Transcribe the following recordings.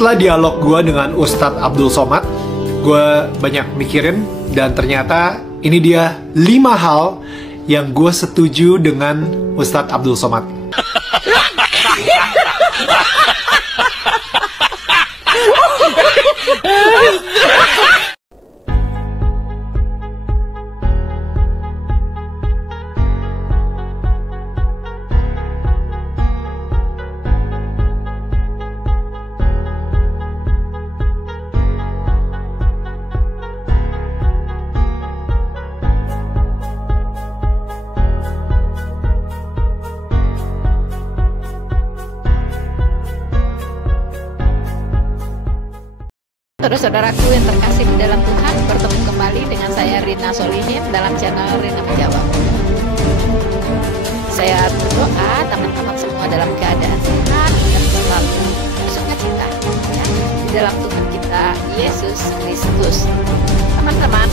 Setelah dialog gue dengan Ustadz Abdul Somad, gue banyak mikirin dan ternyata ini dia 5 hal yang gue setuju dengan Ustadz Abdul Somad. Saudara-saudaraku yang terkasih di dalam Tuhan, bertemu kembali dengan saya Rina Solihin dalam channel Rina Menjawab. Saya berdoa teman-teman semua dalam keadaan sehat dan selalu bersukacita ya, di dalam Tuhan kita Yesus Kristus. Teman-teman,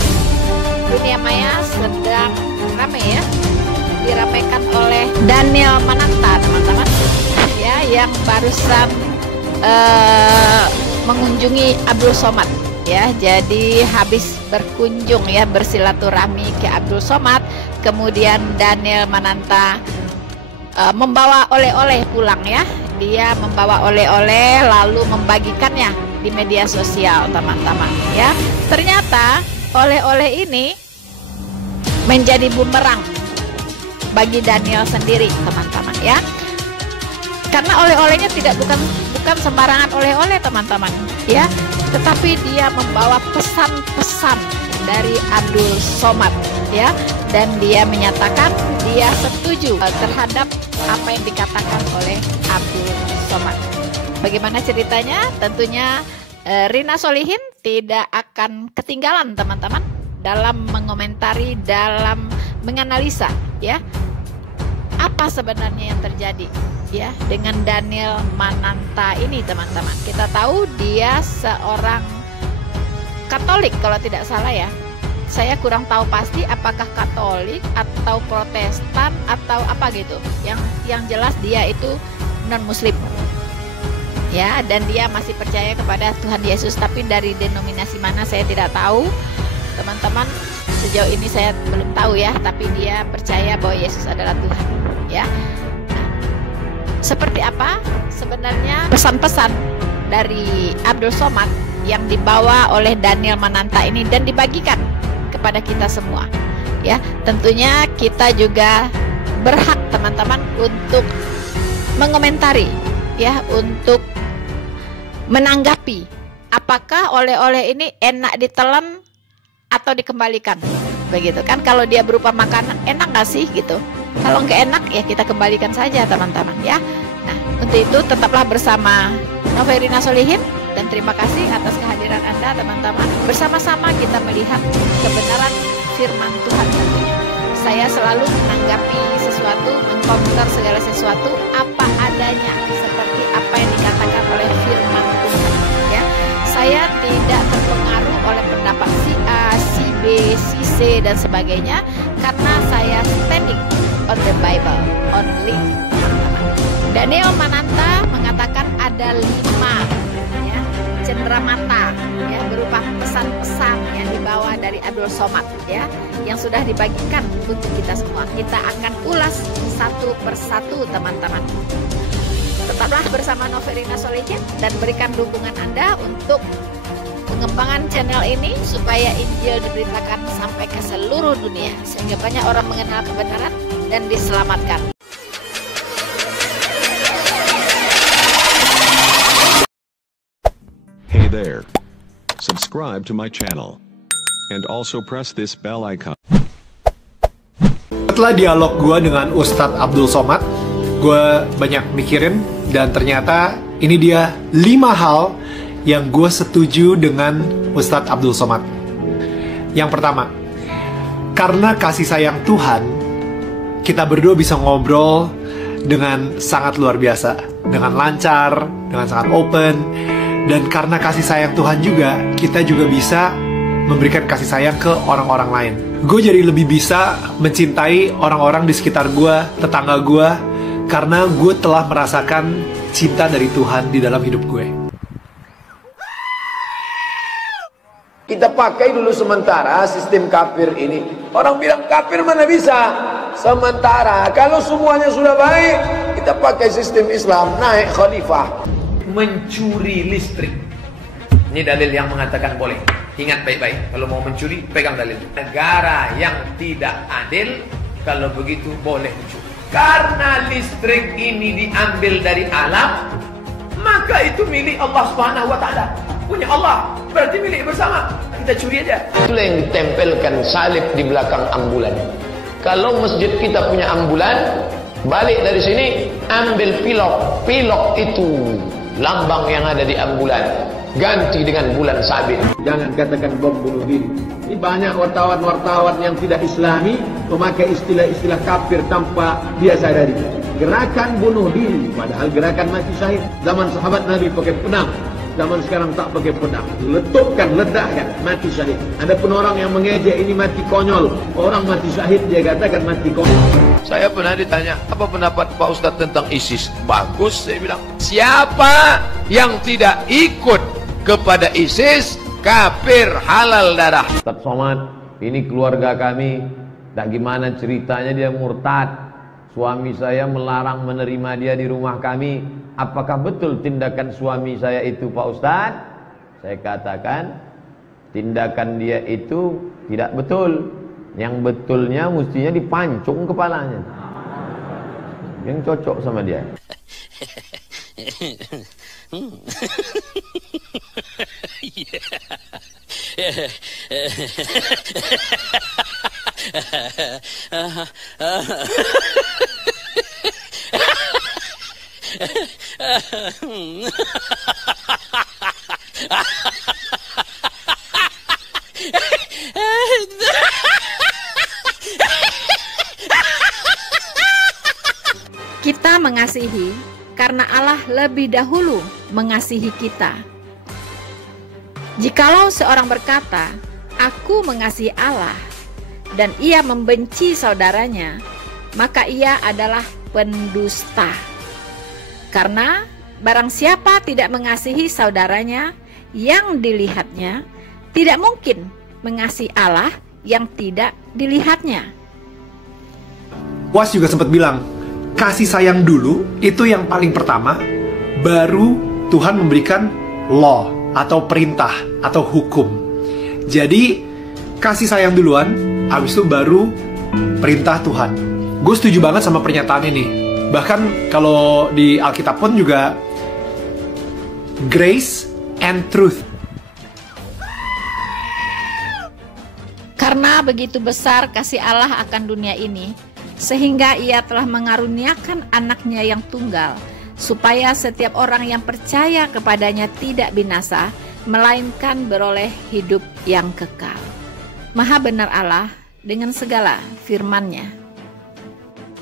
dunia maya sedang ramai ya, diramaikan oleh Daniel Mananta teman-teman ya, yang barusan mengunjungi Abdul Somad ya. Jadi habis berkunjung ya, bersilaturahmi ke Abdul Somad, kemudian Daniel Mananta membawa oleh-oleh pulang ya. Dia membawa oleh-oleh lalu membagikannya di media sosial teman-teman ya. Ternyata oleh-oleh ini menjadi bumerang bagi Daniel sendiri teman-teman ya. Karena oleh-olehnya bukan sembarangan oleh-oleh teman-teman ya, tetapi dia membawa pesan-pesan dari Abdul Somad ya, dan dia menyatakan dia setuju terhadap apa yang dikatakan oleh Abdul Somad. Bagaimana ceritanya? Tentunya Rina Solihin tidak akan ketinggalan teman-teman dalam mengomentari, dalam menganalisa ya, apa sebenarnya yang terjadi ya dengan Daniel Mananta ini teman-teman. Kita tahu dia seorang Katolik kalau tidak salah ya. Saya kurang tahu pasti apakah Katolik atau Protestan atau apa gitu. Yang jelas dia itu non Muslim ya, dan dia masih percaya kepada Tuhan Yesus, tapi dari denominasi mana saya tidak tahu teman-teman. Sejauh ini saya belum tahu ya, tapi dia percaya bahwa Yesus adalah Tuhan ya. Seperti apa sebenarnya pesan-pesan dari Abdul Somad yang dibawa oleh Daniel Mananta ini dan dibagikan kepada kita semua ya. Tentunya kita juga berhak teman-teman untuk mengomentari ya, untuk menanggapi apakah oleh-oleh ini enak ditelan atau dikembalikan begitu kan. Kalau dia berupa makanan, enak gak sih gitu? Kalau nggak enak ya kita kembalikan saja teman-teman ya. Nah, untuk itu tetaplah bersama Noverina Solihin, dan terima kasih atas kehadiran Anda teman-teman. Bersama-sama kita melihat kebenaran firman Tuhan tentunya. Saya selalu menanggapi sesuatu, mengkomentar segala sesuatu apa adanya, seperti apa yang dikatakan oleh firman Tuhan ya. Saya tidak terpengaruh oleh pendapat si A, si B, si C dan sebagainya, karena saya standing on the Bible only teman-teman. Daniel Mananta mengatakan ada 5 ya, cenderamata ya, berupa pesan-pesan yang dibawa dari Abdul Somad ya, yang sudah dibagikan untuk kita semua. Kita akan ulas satu persatu teman-teman. Tetaplah bersama Noverina Solihin dan berikan dukungan Anda untuk pengembangan channel ini supaya Injil diberitakan sampai ke seluruh dunia, sehingga banyak orang mengenal kebenaran dan diselamatkan. Hey there. Subscribe to my channel. And also press this bell icon. Setelah dialog gue dengan Ustadz Abdul Somad, gue banyak mikirin dan ternyata ini dia 5 hal yang gue setuju dengan Ustadz Abdul Somad. Yang pertama, karena kasih sayang Tuhan, kita berdua bisa ngobrol dengan sangat luar biasa, dengan lancar, dengan sangat open. Dan karena kasih sayang Tuhan juga, kita juga bisa memberikan kasih sayang ke orang-orang lain. Gue jadi lebih bisa mencintai orang-orang di sekitar gue, tetangga gue, karena gue telah merasakan cinta dari Tuhan di dalam hidup gue. Kita pakai dulu sementara sistem kafir ini. Orang bilang kafir mana bisa? Sementara kalau semuanya sudah baik, kita pakai sistem Islam, naik khalifah. Mencuri listrik, ini dalil yang mengatakan boleh. Ingat baik-baik, kalau mau mencuri pegang dalil. Negara yang tidak adil, kalau begitu boleh mencuri. Karena listrik ini diambil dari alam, maka itu milik Allah Subhanahu wa Ta'ala. Punya Allah, berarti milik bersama. Kita curi aja. Itulah yang ditempelkan salib di belakang ambulan. Kalau masjid kita punya ambulan, balik dari sini ambil pilok. Pilok itu lambang yang ada di ambulan, ganti dengan bulan sabit. Jangan katakan bom bunuh diri. Ini banyak wartawan-wartawan yang tidak Islami memakai istilah-istilah kafir tanpa dia sadari. Gerakan bunuh diri, padahal gerakan mati syahid. Zaman sahabat Nabi pakai pedang, zaman sekarang tak pakai pedang. Letupkan, ledakkan, mati syahid. Ada pun orang yang mengejek ini mati konyol. Orang mati syahid dia katakan mati konyol. Saya pernah ditanya, apa pendapat Pak Ustadz tentang ISIS? Bagus, saya bilang. Siapa yang tidak ikut kepada ISIS, kafir halal darah. Ustadz Somad, ini keluarga kami, tak gimana ceritanya dia murtad. Suami saya melarang menerima dia di rumah kami. Apakah betul tindakan suami saya itu, Pak Ustadz? Saya katakan, tindakan dia itu tidak betul. Yang betulnya mestinya dipancung kepalanya. Yang cocok sama dia. Kita mengasihi karena Allah lebih dahulu mengasihi kita. Jikalau seorang berkata, "Aku mengasihi Allah," dan ia membenci saudaranya, maka ia adalah pendusta. Karena barang siapa tidak mengasihi saudaranya yang dilihatnya, tidak mungkin mengasihi Allah yang tidak dilihatnya. Was juga sempat bilang, kasih sayang dulu itu yang paling pertama, baru Tuhan memberikan law atau perintah atau hukum. Jadi kasih sayang duluan, habis itu baru perintah Tuhan. Gue setuju banget sama pernyataan ini. Bahkan kalau di Alkitab pun juga grace and truth. Karena begitu besar kasih Allah akan dunia ini, sehingga ia telah mengaruniakan anaknya yang tunggal, supaya setiap orang yang percaya kepadanya tidak binasa, melainkan beroleh hidup yang kekal. Maha benar Allah dengan segala firman-Nya.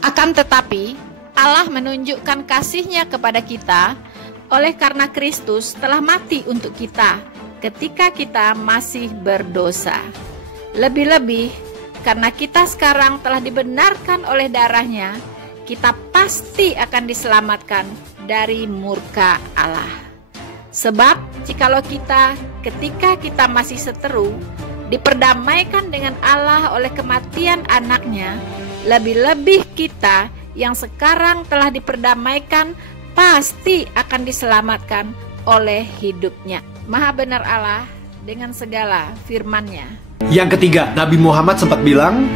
Akan tetapi, Allah menunjukkan kasih-Nya kepada kita, oleh karena Kristus telah mati untuk kita, ketika kita masih berdosa. Lebih-lebih, karena kita sekarang telah dibenarkan oleh darah-Nya, kita pasti akan diselamatkan dari murka Allah. Sebab, jikalau kita ketika kita masih seteru, diperdamaikan dengan Allah oleh kematian anaknya, lebih-lebih kita yang sekarang telah diperdamaikan pasti akan diselamatkan oleh hidupnya. Maha benar Allah dengan segala firman-Nya. Yang ketiga, Nabi Muhammad sempat bilang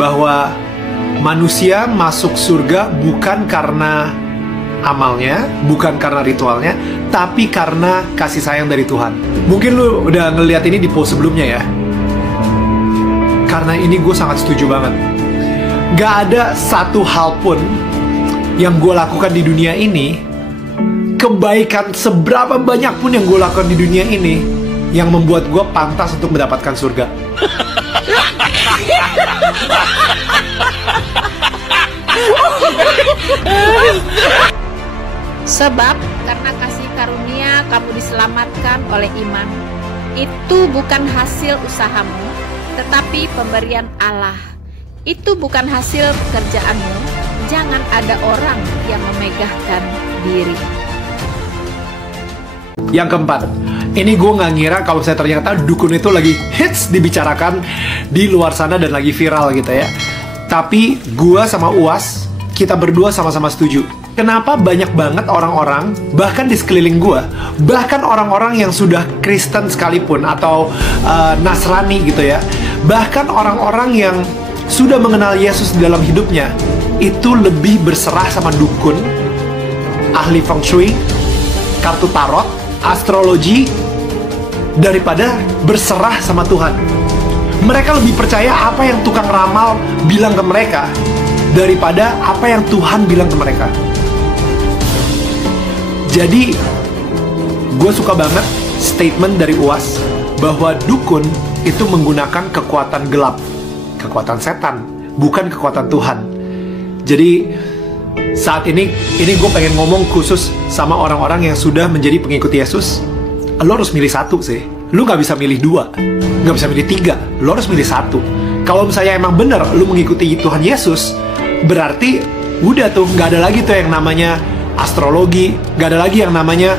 bahwa manusia masuk surga bukan karena amalnya, bukan karena ritualnya, tapi karena kasih sayang dari Tuhan. Mungkin lu udah ngeliat ini di post sebelumnya ya. Karena ini gue sangat setuju banget. Gak ada satu hal pun yang gue lakukan di dunia ini, kebaikan seberapa banyak pun yang gue lakukan di dunia ini, yang membuat gue pantas untuk mendapatkan surga. Sebab karena kasih karunia kamu diselamatkan oleh iman. Itu bukan hasil usahamu, tetapi pemberian Allah. Itu bukan hasil pekerjaanmu. Jangan ada orang yang memegahkan diri. Yang keempat, Ini gue nggak ngira kalau saya ternyata dukun itu lagi hits dibicarakan di luar sana dan lagi viral gitu ya. Tapi gue sama Uwas, kita berdua sama-sama setuju. Kenapa banyak banget orang-orang, bahkan di sekeliling gue, bahkan orang-orang yang sudah Kristen sekalipun atau Nasrani gitu ya, bahkan orang-orang yang sudah mengenal Yesus di dalam hidupnya, itu lebih berserah sama dukun, ahli feng shui, kartu tarot, astrologi, daripada berserah sama Tuhan. Mereka lebih percaya apa yang tukang ramal bilang ke mereka daripada apa yang Tuhan bilang ke mereka. Jadi, gue suka banget statement dari Uwas bahwa dukun itu menggunakan kekuatan gelap, kekuatan setan, bukan kekuatan Tuhan. Jadi, saat ini gue pengen ngomong khusus sama orang-orang yang sudah menjadi pengikut Yesus. Lo harus milih satu sih. Lo gak bisa milih dua, gak bisa milih tiga. Lo harus milih satu. Kalau misalnya emang bener lo mengikuti Tuhan Yesus, berarti udah tuh gak ada lagi tuh yang namanya astrologi, gak ada lagi yang namanya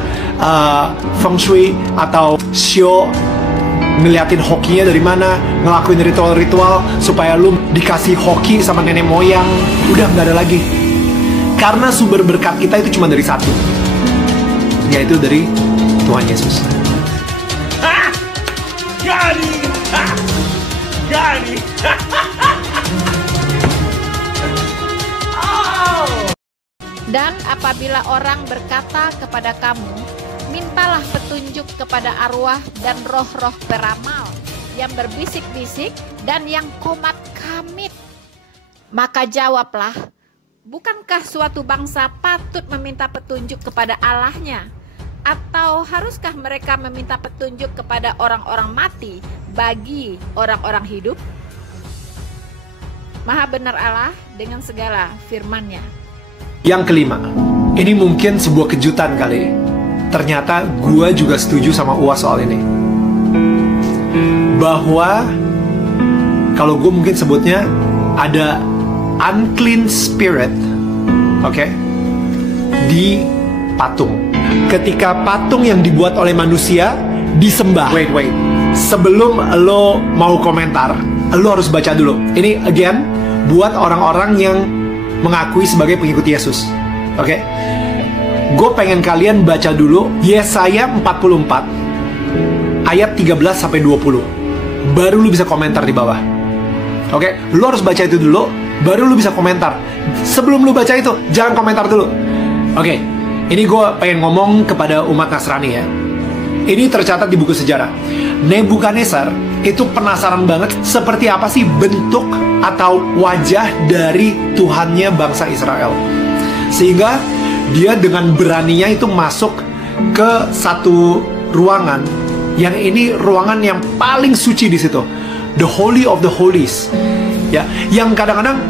feng shui atau show, ngeliatin hokinya dari mana, ngelakuin ritual-ritual supaya lu dikasih hoki sama nenek moyang. Udah gak ada lagi. Karena sumber berkat kita itu cuma dari satu, yaitu dari Tuhan Yesus. Gani. Dan apabila orang berkata kepada kamu, mintalah petunjuk kepada arwah dan roh-roh peramal yang berbisik-bisik dan yang komat kamit, maka jawablah, bukankah suatu bangsa patut meminta petunjuk kepada Allahnya? Atau haruskah mereka meminta petunjuk kepada orang-orang mati bagi orang-orang hidup? Maha benar Allah dengan segala firman-Nya. Yang kelima, ini mungkin sebuah kejutan kali. Ternyata gue juga setuju sama Uwas soal ini. Bahwa kalau gue mungkin sebutnya ada unclean spirit, oke, di patung. Ketika patung yang dibuat oleh manusia disembah. Wait. Sebelum lo mau komentar, lo harus baca dulu. Ini again buat orang-orang yang mengakui sebagai pengikut Yesus. Oke? Gue pengen kalian baca dulu Yesaya 44 ayat 13 sampai 20. Baru lu bisa komentar di bawah. Oke? Lo harus baca itu dulu, baru lu bisa komentar. Sebelum lu baca itu, jangan komentar dulu. Oke. Ini gue pengen ngomong kepada umat Nasrani ya. Ini tercatat di buku sejarah. Nebukadnezar itu penasaran banget seperti apa sih bentuk atau wajah dari Tuhannya bangsa Israel. Sehingga dia dengan beraninya itu masuk ke satu ruangan yang ini ruangan yang paling suci di situ. The Holy of the Holies. Ya, yang kadang-kadang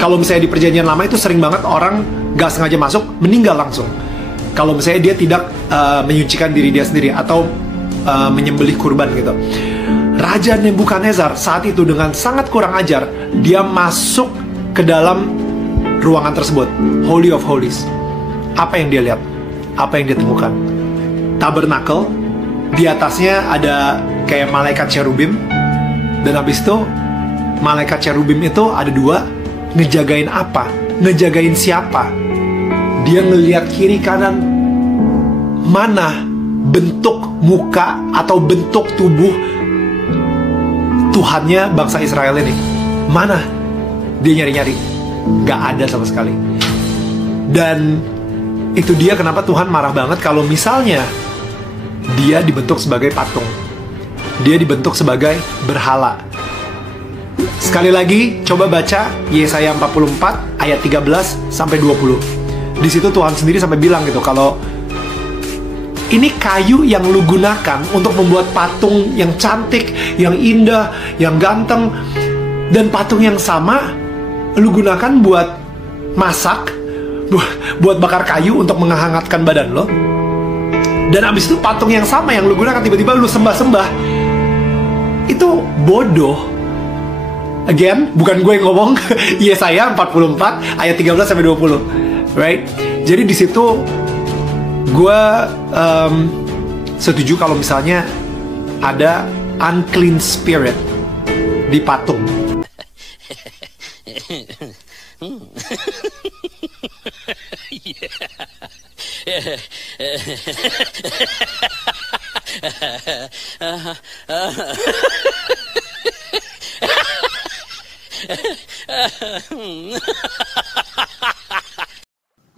kalau misalnya di perjanjian lama itu sering banget orang gak sengaja masuk, meninggal langsung. Kalau misalnya dia tidak menyucikan diri dia sendiri atau menyembelih kurban gitu. Raja Nebukadnezar saat itu dengan sangat kurang ajar, dia masuk ke dalam ruangan tersebut, Holy of Holies. Apa yang dia lihat? Apa yang dia temukan? Tabernakel, di atasnya ada kayak malaikat cherubim, dan habis itu malaikat cherubim itu ada dua, ngejagain apa? Ngejagain siapa? Dia ngelihat kiri kanan, mana bentuk muka atau bentuk tubuh Tuhannya bangsa Israel ini. Mana? Dia nyari-nyari, gak ada sama sekali. Dan itu dia kenapa Tuhan marah banget kalau misalnya dia dibentuk sebagai patung, dia dibentuk sebagai berhala. Sekali lagi, coba baca Yesaya 44 ayat 13 sampai 20. Di situ Tuhan sendiri sampai bilang gitu, kalau ini kayu yang lu gunakan untuk membuat patung yang cantik, yang indah, yang ganteng, dan patung yang sama lu gunakan buat masak, buat bakar kayu untuk menghangatkan badan lo. Dan abis itu patung yang sama yang lu gunakan tiba-tiba lu sembah-sembah. Itu bodoh. Again, bukan gue yang ngomong. Yesaya 44 ayat 13 sampai 20. Right? Jadi di situ gue setuju kalau misalnya ada unclean spirit di patung.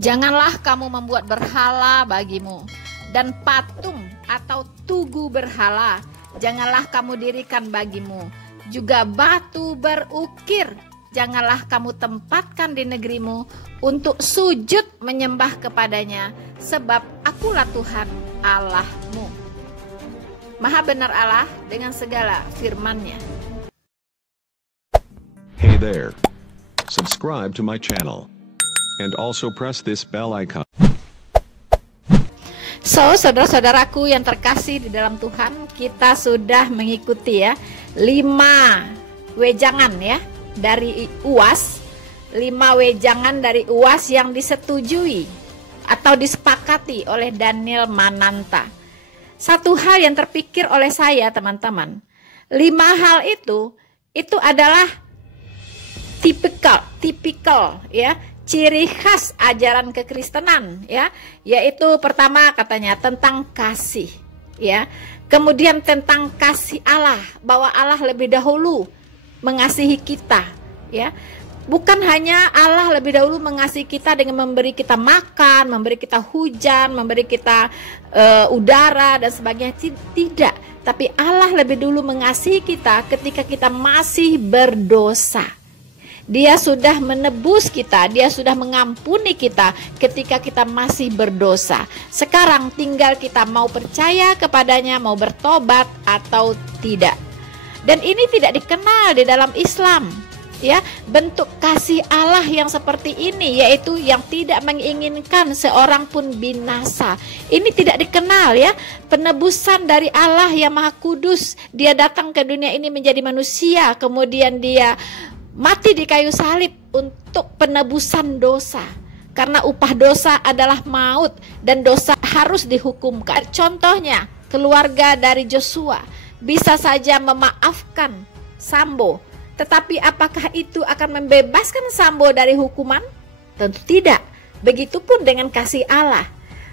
Janganlah kamu membuat berhala bagimu, dan patung atau tugu berhala janganlah kamu dirikan bagimu. Juga batu berukir janganlah kamu tempatkan di negerimu untuk sujud menyembah kepadanya, sebab akulah Tuhan Allahmu. Maha benar Allah dengan segala firman-Nya. Hey there. Subscribe to my channel. And also press this bell icon. So, saudara-saudaraku yang terkasih di dalam Tuhan, kita sudah mengikuti ya 5 wejangan ya dari UAS, 5 wejangan dari UAS yang disetujui atau disepakati oleh Daniel Mananta. Satu hal yang terpikir oleh saya, teman-teman, 5 hal itu adalah tipikal ya, ciri khas ajaran kekristenan ya, yaitu pertama katanya tentang kasih ya, kemudian tentang kasih Allah, bahwa Allah lebih dahulu mengasihi kita ya. Bukan hanya Allah lebih dahulu mengasihi kita dengan memberi kita makan, memberi kita hujan, memberi kita udara dan sebagainya, tidak. Tapi Allah lebih dulu mengasihi kita ketika kita masih berdosa. Dia sudah menebus kita, Dia sudah mengampuni kita ketika kita masih berdosa. Sekarang tinggal kita mau percaya kepadanya, mau bertobat atau tidak. Dan ini tidak dikenal di dalam Islam. Ya, bentuk kasih Allah yang seperti ini, yaitu yang tidak menginginkan seorang pun binasa. Ini tidak dikenal ya. Penebusan dari Allah yang Maha Kudus, Dia datang ke dunia ini menjadi manusia, kemudian Dia mati di kayu salib untuk penebusan dosa. Karena upah dosa adalah maut dan dosa harus dihukumkan. Contohnya, keluarga dari Joshua bisa saja memaafkan Sambo, tetapi apakah itu akan membebaskan Sambo dari hukuman? Tentu tidak. Begitupun dengan kasih Allah.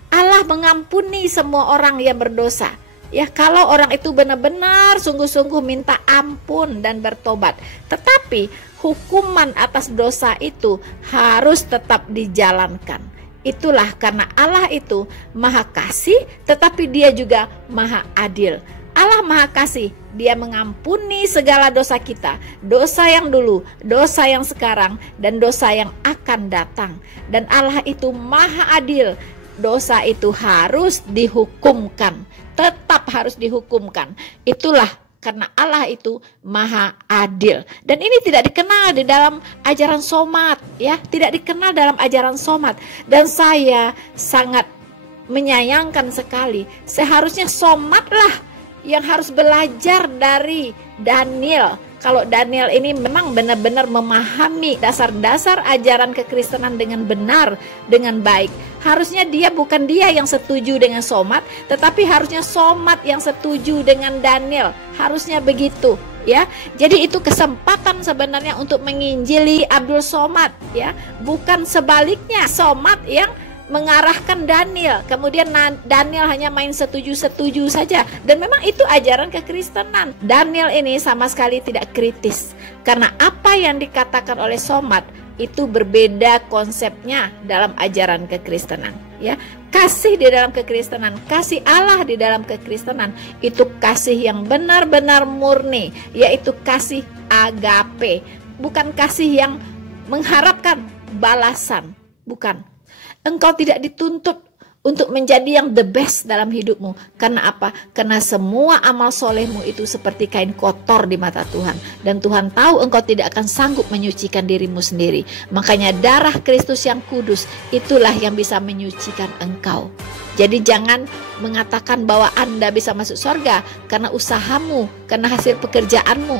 Allah mengampuni semua orang yang berdosa. Ya, kalau orang itu benar-benar sungguh-sungguh minta ampun dan bertobat. Tetapi hukuman atas dosa itu harus tetap dijalankan. Itulah karena Allah itu Maha Kasih, tetapi Dia juga Maha Adil. Allah Maha Kasih, Dia mengampuni segala dosa kita, dosa yang dulu, dosa yang sekarang, dan dosa yang akan datang. Dan Allah itu Maha Adil, dosa itu harus dihukumkan, tetap harus dihukumkan. Itulah karena Allah itu Maha Adil. Dan ini tidak dikenal di dalam ajaran Somat ya, tidak dikenal dalam ajaran Somat. Dan saya sangat menyayangkan sekali, seharusnya Somatlah yang harus belajar dari Daniel. Kalau Daniel ini memang benar-benar memahami dasar-dasar ajaran kekristenan dengan benar, dengan baik. Harusnya bukan dia yang setuju dengan Somat, tetapi harusnya Somat yang setuju dengan Daniel. Harusnya begitu ya. Jadi itu kesempatan sebenarnya untuk menginjili Abdul Somad ya, bukan sebaliknya Somad yang mengarahkan Daniel, kemudian Daniel hanya main setuju-setuju saja. Dan memang itu ajaran kekristenan. Daniel ini sama sekali tidak kritis, karena apa yang dikatakan oleh Somat itu berbeda konsepnya dalam ajaran kekristenan ya. Kasih di dalam kekristenan, kasih Allah di dalam kekristenan, itu kasih yang benar-benar murni, yaitu kasih agape, bukan kasih yang mengharapkan balasan, bukan. Engkau tidak dituntut untuk menjadi yang the best dalam hidupmu. Karena apa? Karena semua amal solehmu itu seperti kain kotor di mata Tuhan. Dan Tuhan tahu engkau tidak akan sanggup menyucikan dirimu sendiri. Makanya darah Kristus yang kudus itulah yang bisa menyucikan engkau. Jadi jangan mengatakan bahwa Anda bisa masuk surga karena usahamu, karena hasil pekerjaanmu.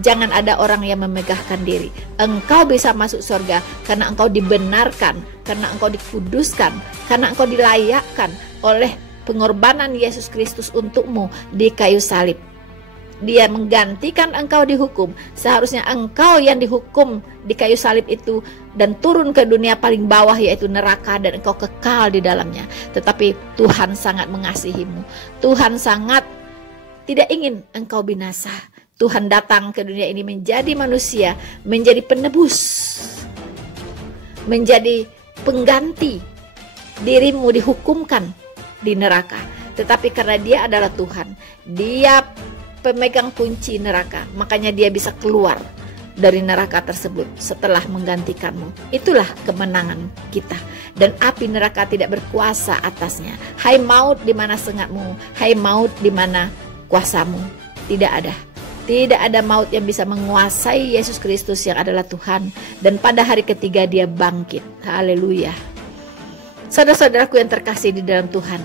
Jangan ada orang yang memegahkan diri. Engkau bisa masuk surga karena engkau dibenarkan, karena engkau dikuduskan, karena engkau dilayakkan oleh pengorbanan Yesus Kristus untukmu di kayu salib. Dia menggantikan engkau dihukum. Seharusnya engkau yang dihukum di kayu salib itu dan turun ke dunia paling bawah, yaitu neraka, dan engkau kekal di dalamnya. Tetapi Tuhan sangat mengasihimu. Tuhan sangat tidak ingin engkau binasa. Tuhan datang ke dunia ini menjadi manusia, menjadi penebus, menjadi pengganti dirimu dihukumkan di neraka. Tetapi karena dia adalah Tuhan, dia pemegang kunci neraka, makanya dia bisa keluar dari neraka tersebut setelah menggantikanmu. Itulah kemenangan kita. Dan api neraka tidak berkuasa atasnya. Hai maut, di mana sengatmu? Hai maut, di mana kuasamu? Tidak ada. Tidak ada maut yang bisa menguasai Yesus Kristus yang adalah Tuhan. Dan pada hari ketiga dia bangkit. Haleluya. Saudara-saudaraku yang terkasih di dalam Tuhan,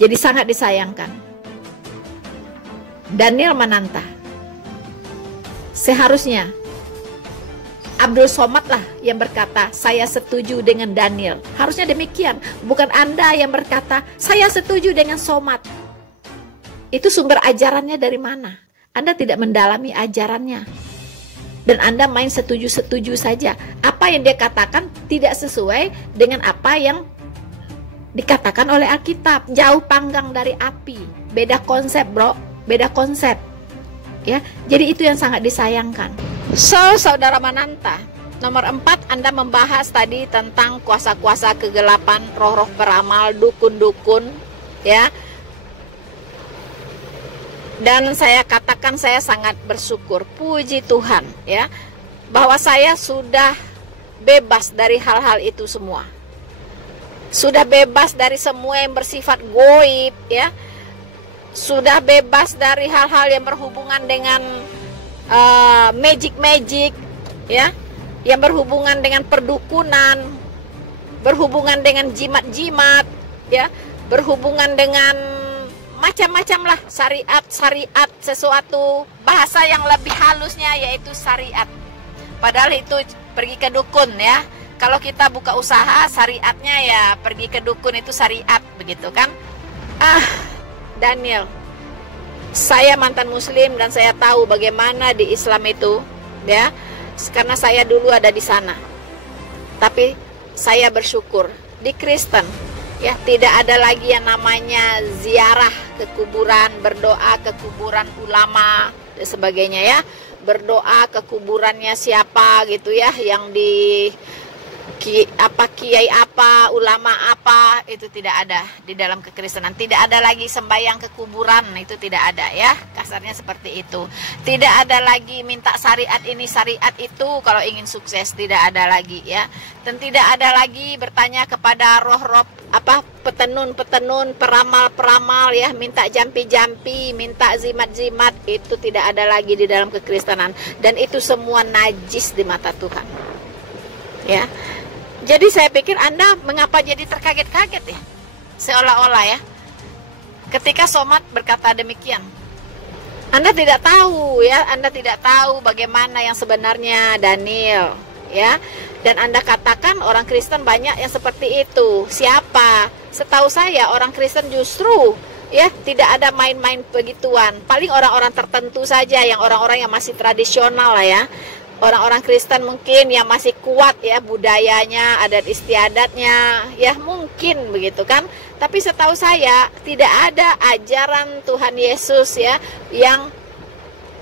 jadi sangat disayangkan, Daniel Mananta, seharusnya Abdul Somad lah yang berkata, saya setuju dengan Daniel. Harusnya demikian. Bukan Anda yang berkata, saya setuju dengan Somad. Itu sumber ajarannya dari mana? Anda tidak mendalami ajarannya. Dan Anda main setuju-setuju saja. Apa yang dia katakan tidak sesuai dengan apa yang dikatakan oleh Alkitab. Jauh panggang dari api. Beda konsep, bro. Beda konsep. Ya, jadi itu yang sangat disayangkan. So, saudara Mananta, nomor 4, Anda membahas tadi tentang kuasa-kuasa kegelapan, roh-roh beramal, dukun-dukun, ya. Dan saya katakan saya sangat bersyukur, puji Tuhan, ya, bahwa saya sudah bebas dari hal-hal itu semua. Sudah bebas dari semua yang bersifat goib, ya. Sudah bebas dari hal-hal yang berhubungan dengan magic, ya, yang berhubungan dengan perdukunan, berhubungan dengan jimat-jimat, ya, berhubungan dengan macam-macam lah, syariat, sesuatu bahasa yang lebih halusnya yaitu syariat. Padahal itu pergi ke dukun, ya. Kalau kita buka usaha, syariatnya ya pergi ke dukun, itu syariat, begitu kan? Daniel, saya mantan muslim dan saya tahu bagaimana di Islam itu, ya, karena saya dulu ada di sana. Tapi saya bersyukur di Kristen, ya, tidak ada lagi yang namanya ziarah ke kuburan, berdoa ke kuburan ulama dan sebagainya, ya. Berdoa ke kuburannya siapa gitu, ya, yang di kiai apa, ulama apa, itu tidak ada di dalam kekristenan. Tidak ada lagi sembahyang ke kuburan, itu tidak ada, ya. Kasarnya seperti itu. Tidak ada lagi minta syariat ini, syariat itu kalau ingin sukses, tidak ada lagi, ya. Dan tidak ada lagi bertanya kepada roh-roh petenun, peramal, ya, minta jampi-jampi, minta zimat-zimat, itu tidak ada lagi di dalam kekristenan. Dan itu semua najis di mata Tuhan, ya. Jadi saya pikir Anda mengapa jadi terkaget-kaget, ya, seolah-olah, ya, ketika Somad berkata demikian. Anda tidak tahu, ya, Anda tidak tahu bagaimana yang sebenarnya Daniel, ya. Dan Anda katakan orang Kristen banyak yang seperti itu. Siapa? Setahu saya orang Kristen justru, ya, tidak ada main-main begituan. Paling orang-orang tertentu saja, yang orang-orang yang masih tradisional lah, ya. Orang-orang Kristen mungkin yang masih kuat, ya, budayanya, adat istiadatnya, ya, mungkin begitu kan. Tapi setahu saya tidak ada ajaran Tuhan Yesus, ya, yang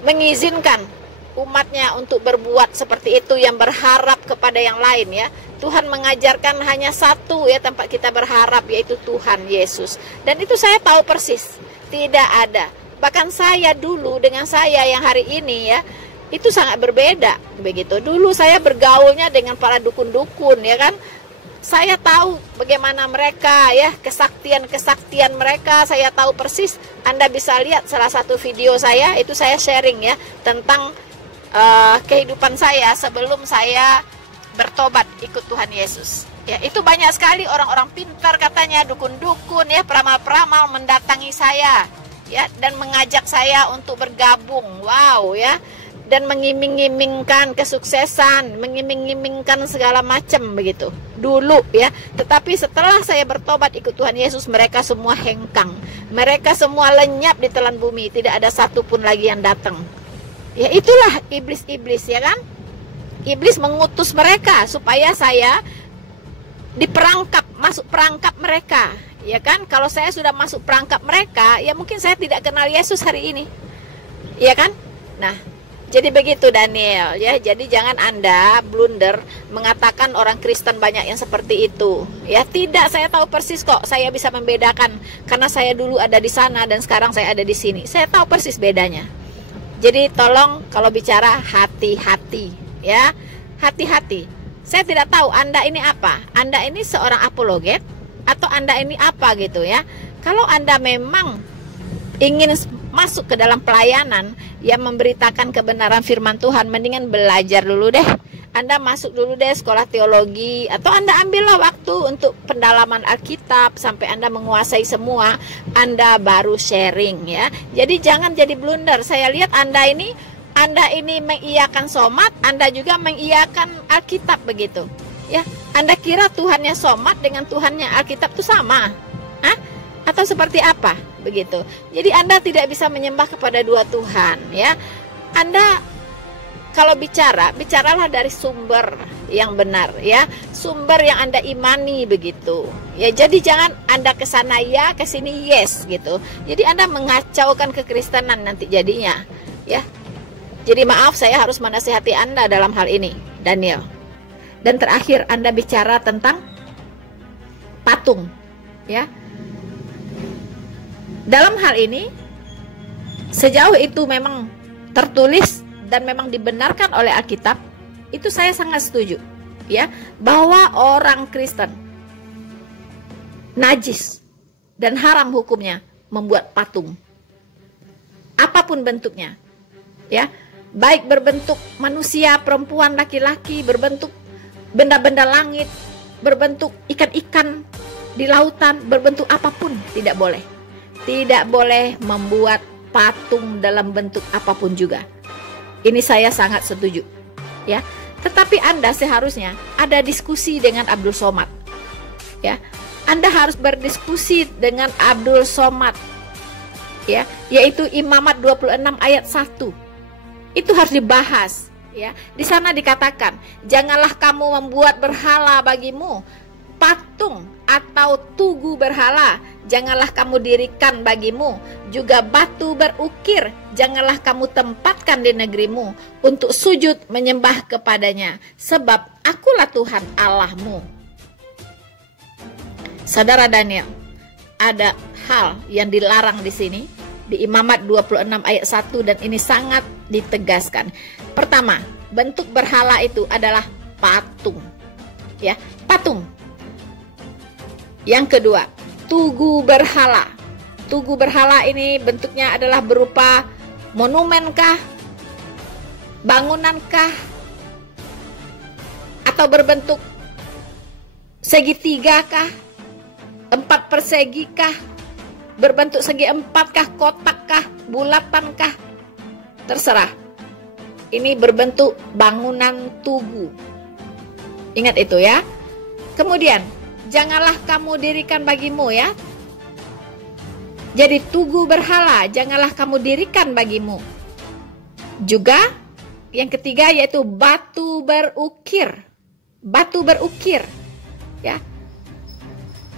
mengizinkan umatnya untuk berbuat seperti itu, yang berharap kepada yang lain, ya. Tuhan mengajarkan hanya satu, ya, tempat kita berharap, yaitu Tuhan Yesus. Dan itu saya tahu persis, tidak ada. Bahkan saya dulu dengan saya yang hari ini, ya, itu sangat berbeda, begitu. Dulu saya bergaulnya dengan para dukun-dukun, ya kan. Saya tahu bagaimana mereka, ya, kesaktian mereka, saya tahu persis. Anda bisa lihat salah satu video saya, itu saya sharing, ya, tentang kehidupan saya sebelum saya bertobat ikut Tuhan Yesus. Ya, itu banyak sekali orang-orang pintar katanya, dukun-dukun, ya, peramal-peramal mendatangi saya, ya, dan mengajak saya untuk bergabung. Wow, ya. Dan mengiming-imingkan kesuksesan, mengiming-imingkan segala macam begitu. Dulu ya. Tetapi setelah saya bertobat ikut Tuhan Yesus, mereka semua hengkang. Mereka semua lenyap di telan bumi, tidak ada satupun lagi yang datang. Ya itulah iblis-iblis, ya kan? Iblis mengutus mereka supaya saya diperangkap, masuk perangkap mereka. Ya kan? Kalau saya sudah masuk perangkap mereka, ya mungkin saya tidak kenal Yesus hari ini. Ya kan? Nah, jadi begitu Daniel, ya. Jadi jangan Anda blunder mengatakan orang Kristen banyak yang seperti itu. Ya, tidak, saya tahu persis kok. Saya bisa membedakan karena saya dulu ada di sana dan sekarang saya ada di sini. Saya tahu persis bedanya. Jadi tolong kalau bicara hati-hati, ya. Hati-hati. Saya tidak tahu Anda ini apa. Anda ini seorang apologet atau Anda ini apa gitu ya. Kalau Anda memang ingin masuk ke dalam pelayanan yang memberitakan kebenaran firman Tuhan, mendingan belajar dulu deh. Anda masuk dulu deh sekolah teologi, atau Anda ambillah waktu untuk pendalaman Alkitab sampai Anda menguasai semua, Anda baru sharing ya. Jadi jangan jadi blunder. Saya lihat Anda ini mengiyakan somat, Anda juga mengiyakan Alkitab begitu. Ya, Anda kira Tuhannya somat dengan Tuhannya Alkitab itu sama? Hah? Atau seperti apa? Begitu. Jadi Anda tidak bisa menyembah kepada dua Tuhan ya. Anda kalau bicaralah dari sumber yang benar ya, sumber yang Anda imani begitu. Ya, jadi jangan Anda ke sana ya, ke sini yes gitu. Jadi Anda mengacaukan kekristenan nanti jadinya ya. Jadi maaf, saya harus menasihati Anda dalam hal ini, Daniel. Dan terakhir Anda bicara tentang patung ya. Dalam hal ini, sejauh itu memang tertulis dan memang dibenarkan oleh Alkitab, itu saya sangat setuju ya, bahwa orang Kristen najis dan haram hukumnya membuat patung apapun bentuknya ya, baik berbentuk manusia, perempuan, laki-laki, berbentuk benda-benda langit, berbentuk ikan-ikan di lautan, berbentuk apapun tidak boleh. Tidak boleh membuat patung dalam bentuk apapun juga. Ini saya sangat setuju ya. Tetapi Anda seharusnya ada diskusi dengan Abdul Somad ya. Anda harus berdiskusi dengan Abdul Somad ya, yaitu Imamat 26 ayat 1. Itu harus dibahas ya. Di sana dikatakan, janganlah kamu membuat berhala bagimu, patung atau tugu berhala janganlah kamu dirikan bagimu, juga batu berukir janganlah kamu tempatkan di negerimu untuk sujud menyembah kepadanya, sebab akulah Tuhan Allahmu. Saudara Daniel, ada hal yang dilarang di sini di Imamat 26 ayat 1 dan ini sangat ditegaskan. Pertama, bentuk berhala itu adalah patung. Ya, patung. Yang kedua, tugu berhala. Tugu berhala ini bentuknya adalah berupa monumenkah, bangunankah, atau berbentuk segitiga kah, 4 persegi kah, berbentuk segi 4 kah, kotak kah, bulatan kah, terserah. Ini berbentuk bangunan tugu. Ingat itu ya. Kemudian janganlah kamu dirikan bagimu ya. Jadi tugu berhala janganlah kamu dirikan bagimu. Juga yang ketiga yaitu batu berukir. Batu berukir ya.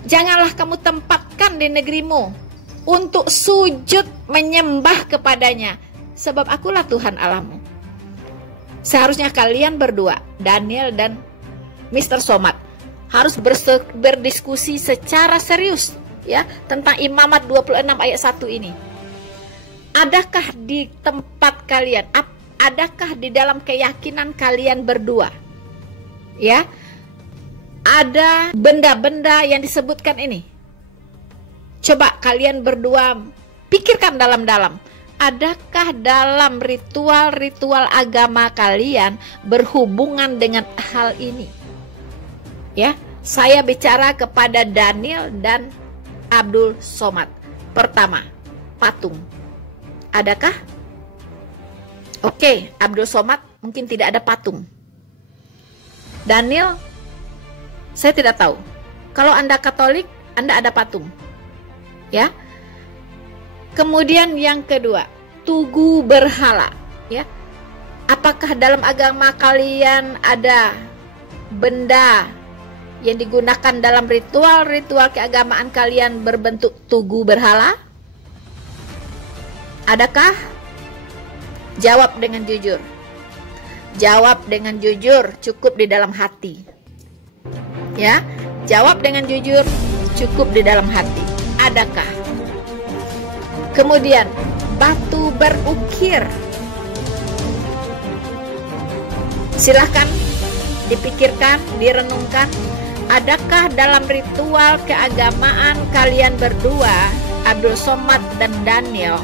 Janganlah kamu tempatkan di negerimu untuk sujud menyembah kepadanya, sebab akulah Tuhan Allahmu. Seharusnya kalian berdua, Daniel dan Mr. Somad, harus berdiskusi secara serius ya tentang Imamat 26 ayat 1 ini. Adakah di tempat kalian, adakah di dalam keyakinan kalian berdua ya, ada benda-benda yang disebutkan ini? Coba kalian berdua pikirkan dalam-dalam. Adakah dalam ritual-ritual agama kalian berhubungan dengan hal ini? Ya, saya bicara kepada Daniel dan Abdul Somad. Pertama, patung. Adakah? Oke, Abdul Somad mungkin tidak ada patung. Daniel, saya tidak tahu. Kalau Anda Katolik, Anda ada patung. Ya. Kemudian yang kedua, tugu berhala, ya. Apakah dalam agama kalian ada benda yang digunakan dalam ritual-ritual keagamaan kalian berbentuk tugu berhala? Adakah? Jawab dengan jujur. Jawab dengan jujur, cukup di dalam hati. Ya, jawab dengan jujur, cukup di dalam hati. Adakah? Kemudian, batu berukir. Silahkan dipikirkan, direnungkan. Adakah dalam ritual keagamaan kalian berdua, Abdul Somad dan Daniel,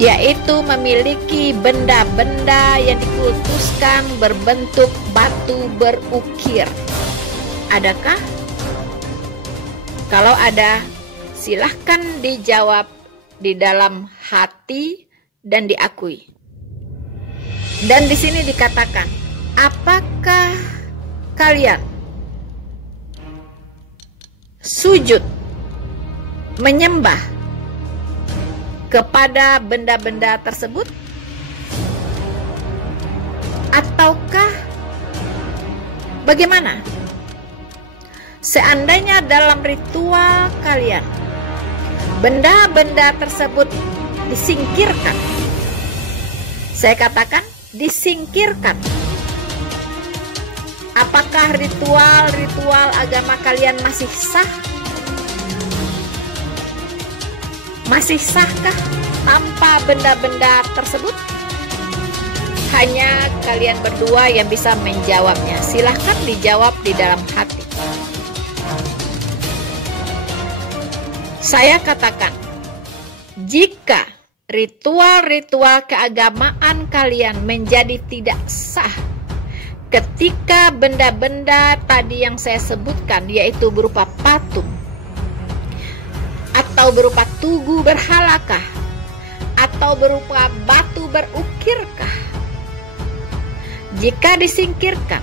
yaitu memiliki benda-benda yang dikultuskan berbentuk batu berukir? Adakah? Kalau ada, silahkan dijawab di dalam hati dan diakui. Dan di sini dikatakan, apakah kalian sujud menyembah kepada benda-benda tersebut? Ataukah bagaimana? Seandainya dalam ritual kalian benda-benda tersebut disingkirkan, saya katakan disingkirkan, apakah ritual-ritual agama kalian masih sah? Masih sahkah tanpa benda-benda tersebut? Hanya kalian berdua yang bisa menjawabnya. Silahkan dijawab di dalam hati. Saya katakan, jika ritual-ritual keagamaan kalian menjadi tidak sah ketika benda-benda tadi yang saya sebutkan, yaitu berupa patung atau berupa tugu berhalakah atau berupa batu berukirkah, jika disingkirkan,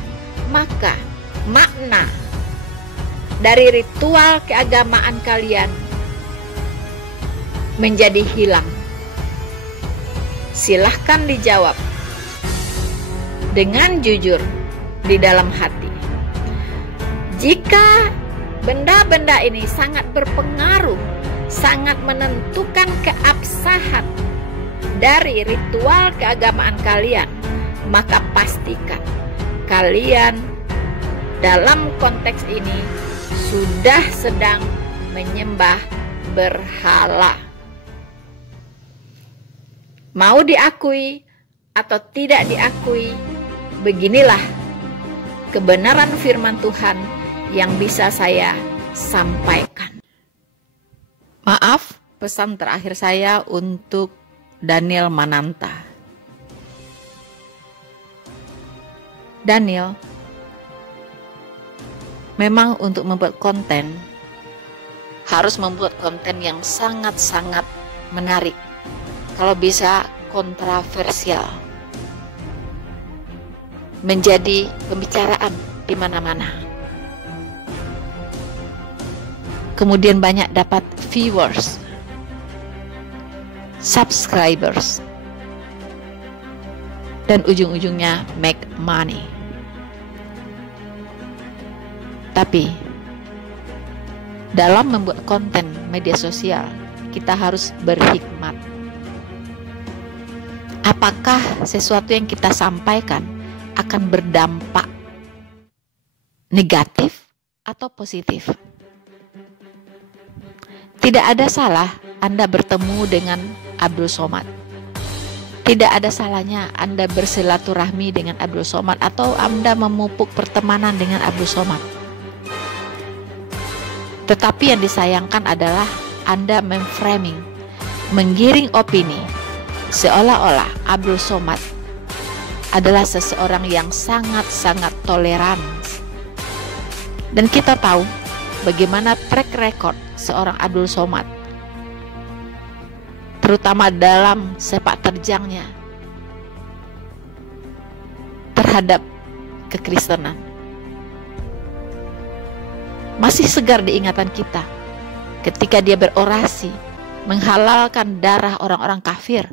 maka makna dari ritual keagamaan kalian menjadi hilang. Silahkan dijawab dengan jujur di dalam hati. Jika benda-benda ini sangat berpengaruh, sangat menentukan keabsahan dari ritual keagamaan kalian, maka pastikan kalian dalam konteks ini sudah sedang menyembah berhala. Mau diakui atau tidak diakui, beginilah kebenaran firman Tuhan yang bisa saya sampaikan. Maaf, pesan terakhir saya untuk Daniel Mananta. Daniel, memang untuk membuat konten, harus membuat konten yang sangat-sangat menarik. Kalau bisa kontroversial, menjadi pembicaraan di mana-mana. Kemudian banyak dapat viewers, subscribers, dan ujung-ujungnya make money. Tapi dalam membuat konten media sosial, kita harus berhikmat. Apakah sesuatu yang kita sampaikan akan berdampak negatif atau positif? Tidak ada salah Anda bertemu dengan Abdul Somad. Tidak ada salahnya Anda bersilaturahmi dengan Abdul Somad atau Anda memupuk pertemanan dengan Abdul Somad. Tetapi yang disayangkan adalah Anda memframing, menggiring opini seolah-olah Abdul Somad adalah seseorang yang sangat-sangat toleran. Dan kita tahu bagaimana track record seorang Abdul Somad. terutama dalam sepak terjangnya terhadap kekristenan. Masih segar di ingatan kita ketika dia berorasi menghalalkan darah orang-orang kafir.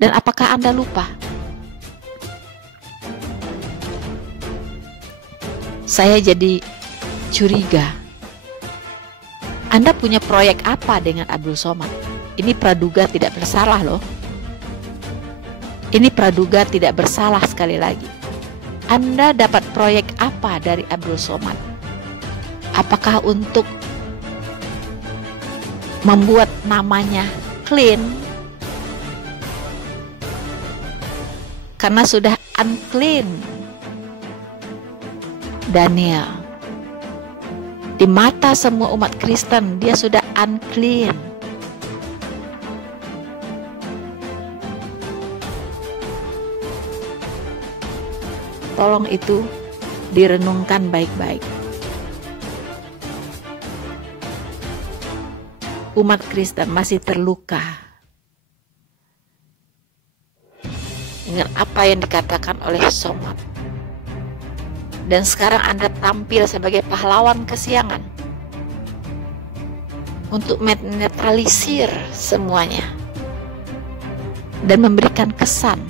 Dan apakah Anda lupa? Saya jadi curiga. Anda punya proyek apa dengan Abdul Somad? Ini praduga tidak bersalah loh. Ini praduga tidak bersalah sekali lagi. Anda dapat proyek apa dari Abdul Somad? Apakah untuk membuat namanya clean? Karena sudah unclean. Daniel, di mata semua umat Kristen, dia sudah unclean. Tolong itu direnungkan baik-baik. Umat Kristen masih terluka dengan apa yang dikatakan oleh Somad. Dan sekarang Anda tampil sebagai pahlawan kesiangan untuk menetralisir semuanya dan memberikan kesan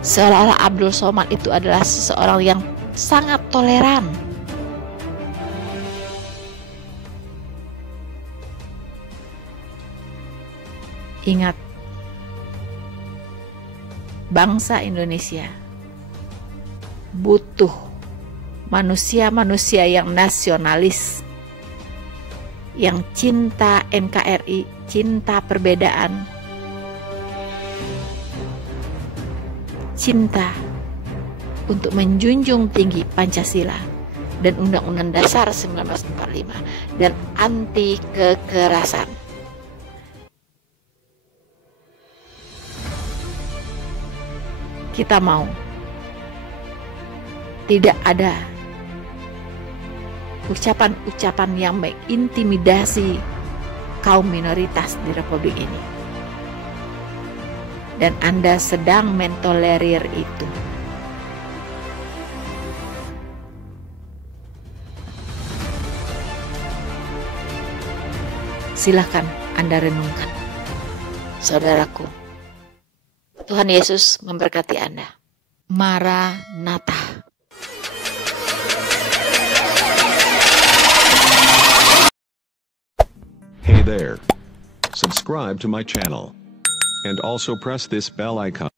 seolah-olah Abdul Somad itu adalah seseorang yang sangat toleran. Ingat, bangsa Indonesia butuh manusia-manusia yang nasionalis, yang cinta NKRI, cinta perbedaan, cinta untuk menjunjung tinggi Pancasila dan Undang-Undang Dasar 1945 dan anti kekerasan. Kita mau tidak ada ucapan-ucapan yang mengintimidasi kaum minoritas di Republik ini. Dan Anda sedang mentolerir itu. Silakan Anda renungkan, saudaraku. Tuhan Yesus memberkati Anda. Maranatha. Hey there. Subscribe to my channel. And also press this bell icon.